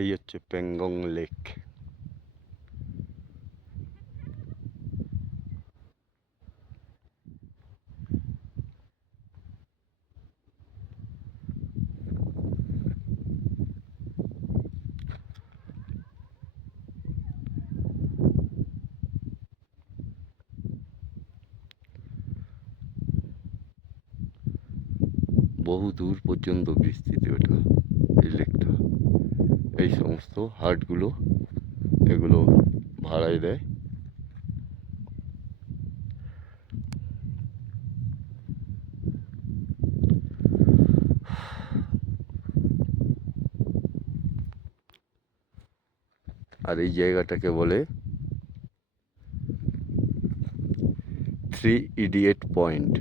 এই হচ্ছে প্যাংগং লেক। বহু দূর পর্যন্ত বিস্তৃত এটা, এই লেকটা। এই সমস্ত হাটগুলো এগুলো ভাড়ায় দেয়। আর এই জায়গাটাকে বলে 3 ইডিয়েট পয়েন্ট।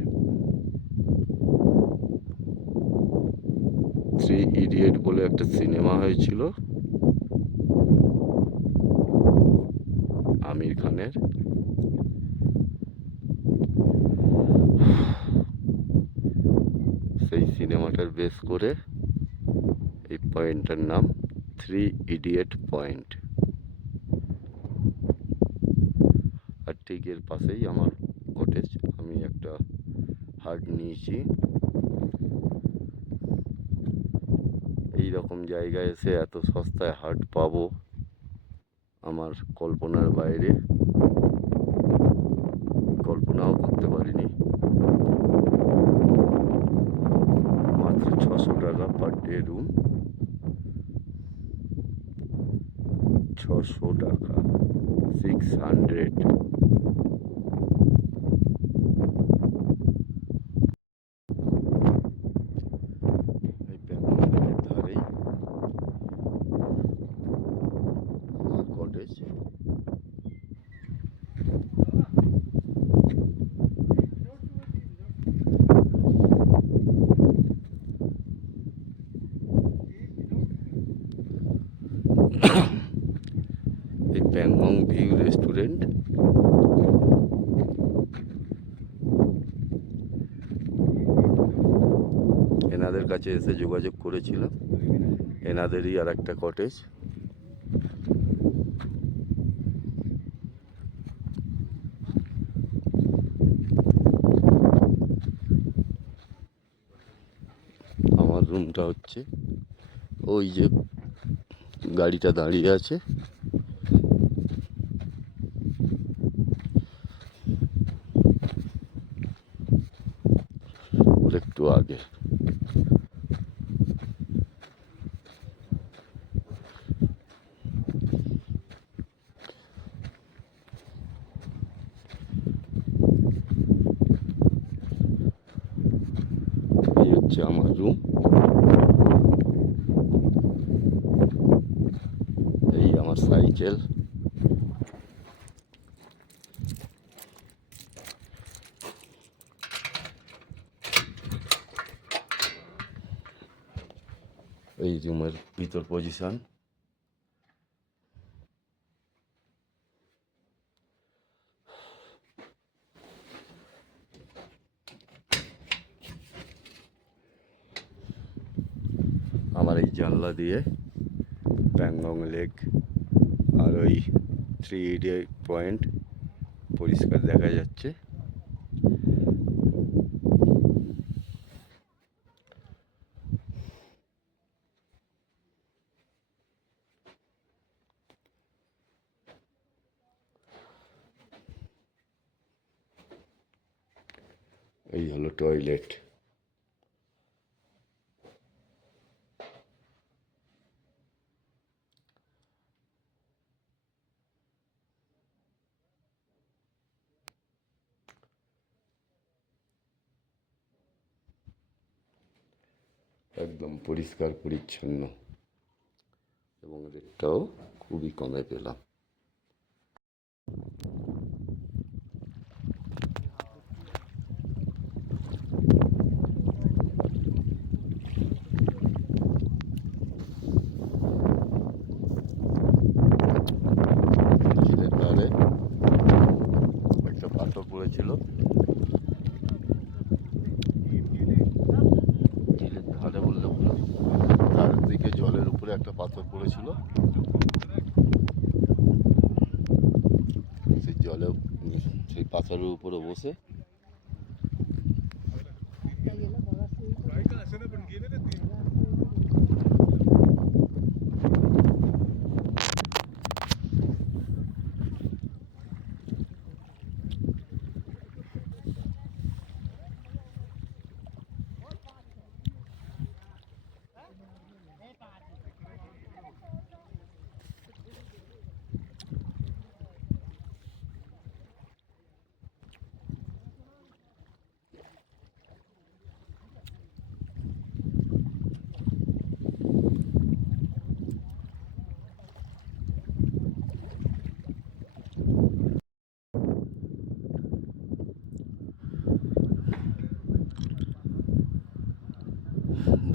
3 ইডিয়েট বলে একটা সিনেমা হয়েছিল আমির খানের। সেই সিনেমাটার বেস করে এই পয়েন্টটার নাম 3 ইডিয়েট পয়েন্ট। আর ঠিক এর পাশেই আমার কটেজ। আমি একটা হাট নিয়েছি। এই রকম জায়গায় এসে এত সস্তায় হাট পাবো আমার কল্পনার বাইরে, কল্পনাও করতে পারিনি। মাত্র 600 টাকা পার ডে রুম। 600 টাকা, 600। এই ব্যাঙ্গালোরের ধারেই আমার কটেজ। এই প্যাংগং ভিউ রেস্টুরেন্ট। এনাদের কাছে এসে যোগাযোগ করেছিলাম, এনাদেরই আর একটা কটেজ। আমার রুমটা হচ্ছে ওই যে গাড়িটা দাঁড়িয়ে আছে ওর একটু আগে। এই হচ্ছে আমার রুম। এই আমার সাইকেল। এই রুমের ভিতর পজিশন। আমার এই জানলা দিয়ে প্যাংগং লেক আর ওই 3 ইডিয়েট পয়েন্ট পরিষ্কার দেখা যাচ্ছে। এই হলো টয়লেট। একদম পরিষ্কার পরিচ্ছন্ন এবং রেটটাও খুবই কমে পেলাম। ঝিলের ধারে একটা পাথর পড়েছিল। ঝিলের ধারে বললে হলো, তার দিকে জলের উপরে একটা পাথর পড়েছিল, সেই জলে সেই পাথরের উপরে বসে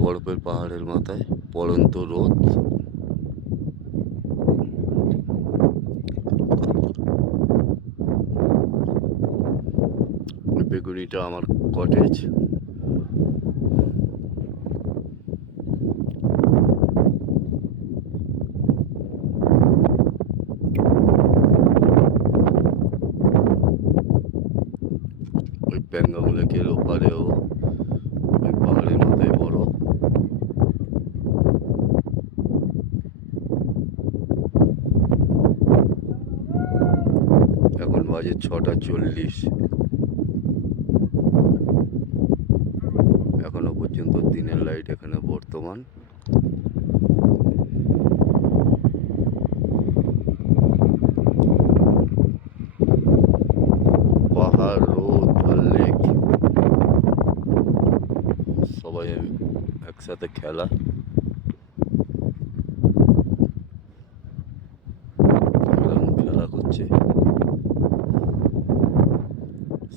বরফের পাহাড়ের মাথায় পড়ন্ত রোদ। বেগুনিটা আমার কটেজ। ওই প্যাংগং লেকের ওপারেও ওই পাহাড়ের মাথায় বরফ। এখন বাজে 6:40। এখনো পর্যন্ত দিনের লাইট এখানে বর্তমান। পাহাড়, রোদ আর লেক সবাই একসাথে খেলা। খেলা করছে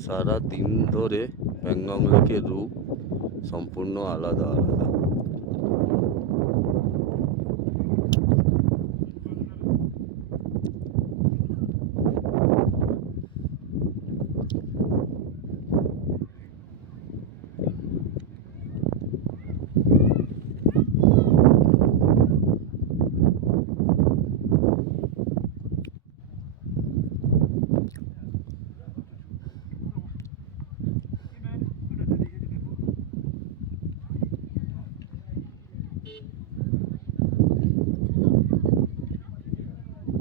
সারা দিন ধরে। প্যাংগং লেকের রূপ সম্পূর্ণ আলাদা আলাদা।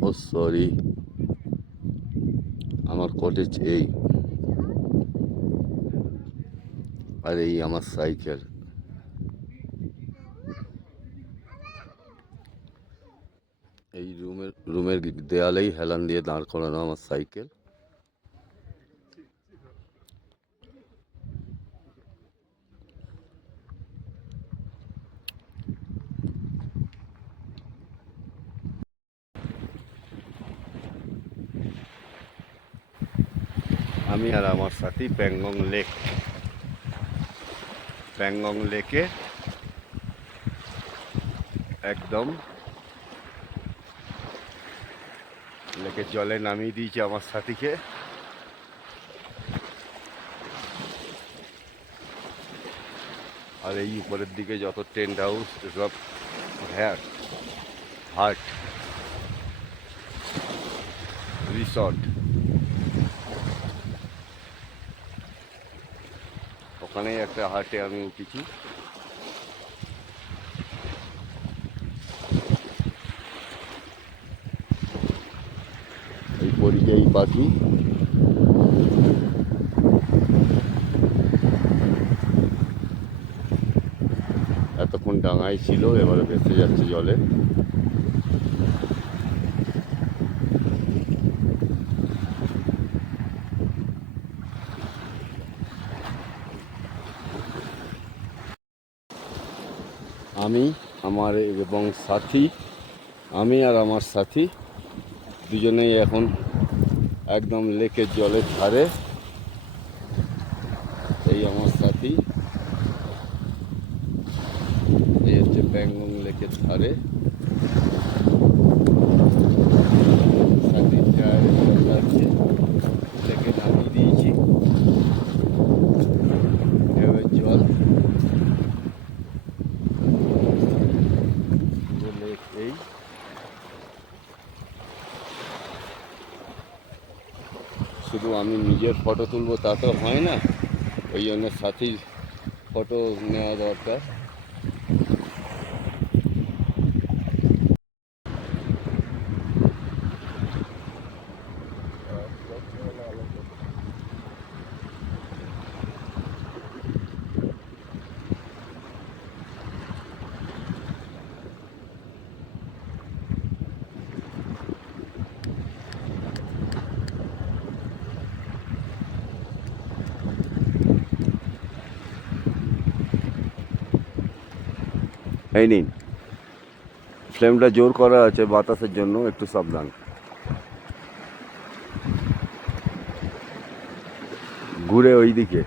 ও সরি, আমার কটেজ এই, আর এই আমার সাইকেল। এই রুমের দেয়ালেই হেলান দিয়ে দাঁড় করানো আমার সাইকেল। আমি আর আমার সাথী প্যাংগং লেকে একদম লেকের জলে নামিয়ে দিয়েছি আমার সাথীকে। আর এই উপরের দিকে যত টেন্ট হাউস সব হাট রিসর্ট, ওখানেই একটা হাটে আমি উঠেছি। এই পরিযায়ী পাখি এতক্ষণ ডাঙায় ছিল, এবারে ভেসে যাচ্ছে জলে। আমি আর আমার সাথী দুজনেই এখন একদম লেকের জলের ধারে। এই আমার সাথী, এই হচ্ছে প্যাংগং লেকের ধারে। সাথীর টায়ারে জল লাগছে, লেকে নামিয়ে দিয়েছি। ঢেউয়ের জল পুরো লেক আমি নিজের ফটো তুলবো তা তো হয় না, ওই জন্য সাথীর ফটো নেওয়া দরকার। এই নিন, ফ্লেমটা জোর করা আছে বাতাসের জন্য, একটু সাবধান। ঘুরে ওই দিকে।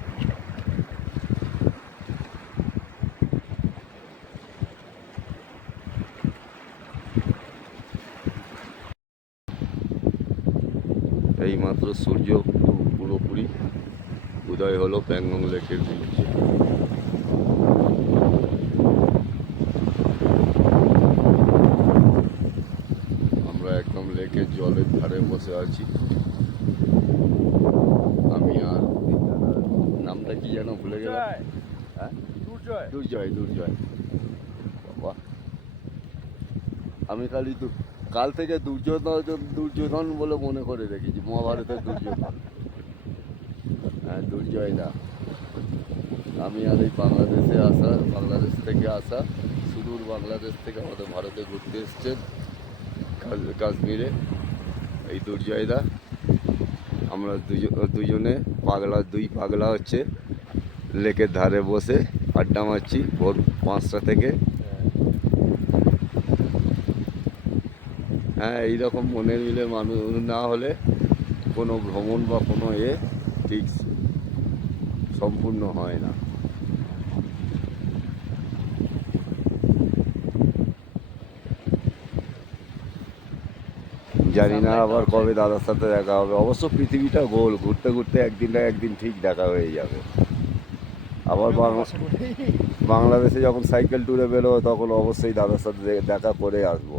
এই মাত্র সূর্য পুরোপুরি উদয় হলো প্যাংগং লেকের বিচে। আমরা একদম লেকের জলের ধারে বসে আছি। আমি আর নামটা কি যেন ভুলে গেলাম। হ্যাঁ, দুর্জয়। দুর্জয় বাবা, আমি খালি কাল থেকে দুর্যোধন বলে মনে করে রেখেছি, মহাভারতের দুর্যোধন। হ্যাঁ, দুর্জয় দা। আমি আর এই বাংলাদেশ থেকে আসা, সুদূর বাংলাদেশ থেকে আমাদের ভারতে ঘুরতে এসছেন কাশ্মীরে, এই দুর্জয় দা। আমরা দুজনে দুই পাগলা হচ্ছে লেকের ধারে বসে আড্ডা মারছি ভোর 5টা থেকে। হ্যাঁ, এইরকম মনের মিলে মানুষ না হলে কোনো ভ্রমণ বা কোনো ঠিক সম্পূর্ণ হয় না। জানি না আবার কবে দাদার সাথে দেখা হবে। অবশ্য পৃথিবীটা গোল, ঘুরতে ঘুরতে একদিন না একদিন ঠিক দেখা হয়ে যাবে। আবার বাংলাদেশে যখন সাইকেল ট্যুরে বেরোবো তখন অবশ্যই দাদার সাথে দেখা করে আসবো।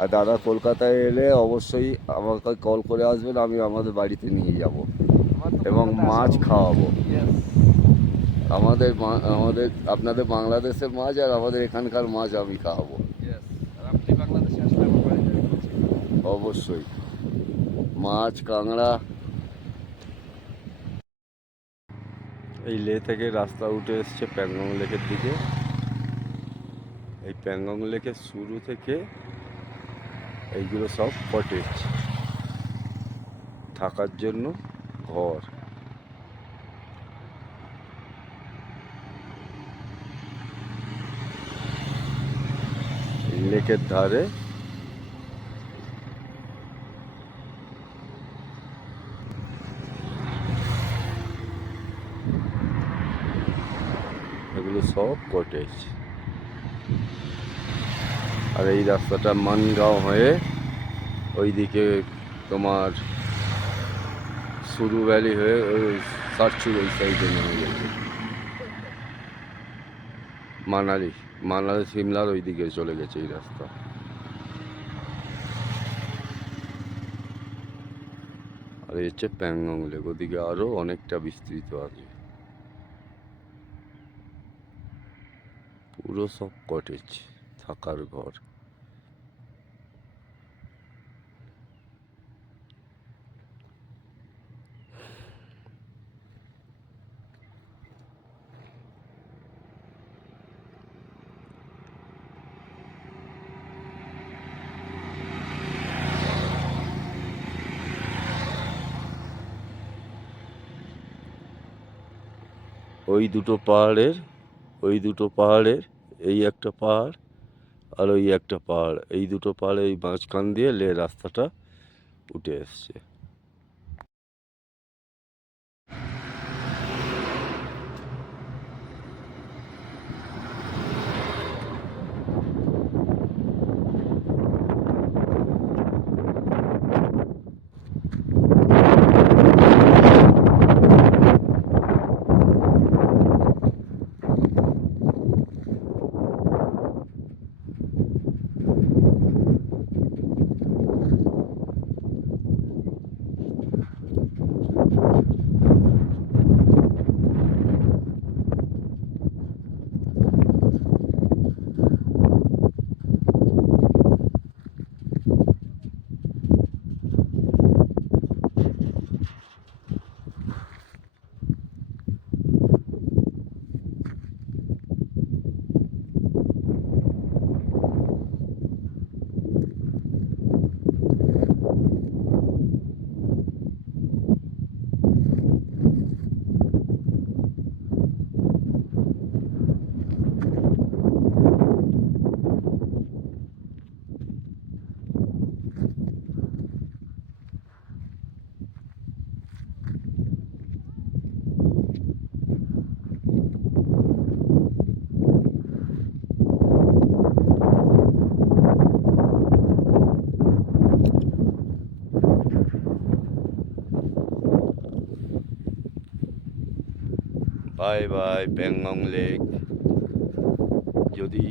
আর দাদা কলকাতায় এলে অবশ্যই আমাকে কল করে আসবেন, আমি আমাদের বাড়িতে নিয়ে যাব এবং মাছ খাওয়াবো। আপনাদের বাংলাদেশের মাছ আর আমাদের এখানকার মাছ আমি খাওয়াবো অবশ্যই। মাছ, কাঁকড়া। এই লে থেকে রাস্তা উঠে এসছে প্যাংগং লেকের দিকে। এই প্যাংগং লেকের শুরু থেকে এইগুলো সব কটেজ, থাকার জন্য ঘর। লেকের ধারে এগুলো সব কটেজ। আর এই রাস্তাটা মানগাঁও হয়ে ওইদিকে তোমার সুরু ভ্যালি হয়ে ওই সারচুর ওই সাইডে নেমে গেছে। মানালি সিমলার ওই দিকে চলে গেছে এই রাস্তা। আর এই হচ্ছে প্যাংগং লেক, ওদিকে আরও অনেকটা বিস্তৃত আছে। পুরো সব কটেজ, থাকার ঘর। ওই দুটো পাহাড়ের এই একটা পাহাড় আর ওই একটা পাহাড়, এই দুটো পাহাড়ে এই মাঝখান দিয়ে রাস্তাটা উঠে এসছে। বাই বাই প্যাংগং লেক। যদি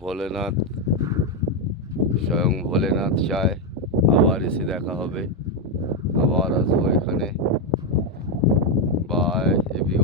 ভোলেনাথ, স্বয়ং ভোলেনাথ চায় আবার এসে দেখা হবে, আবার আসবো এখানে। By everyone.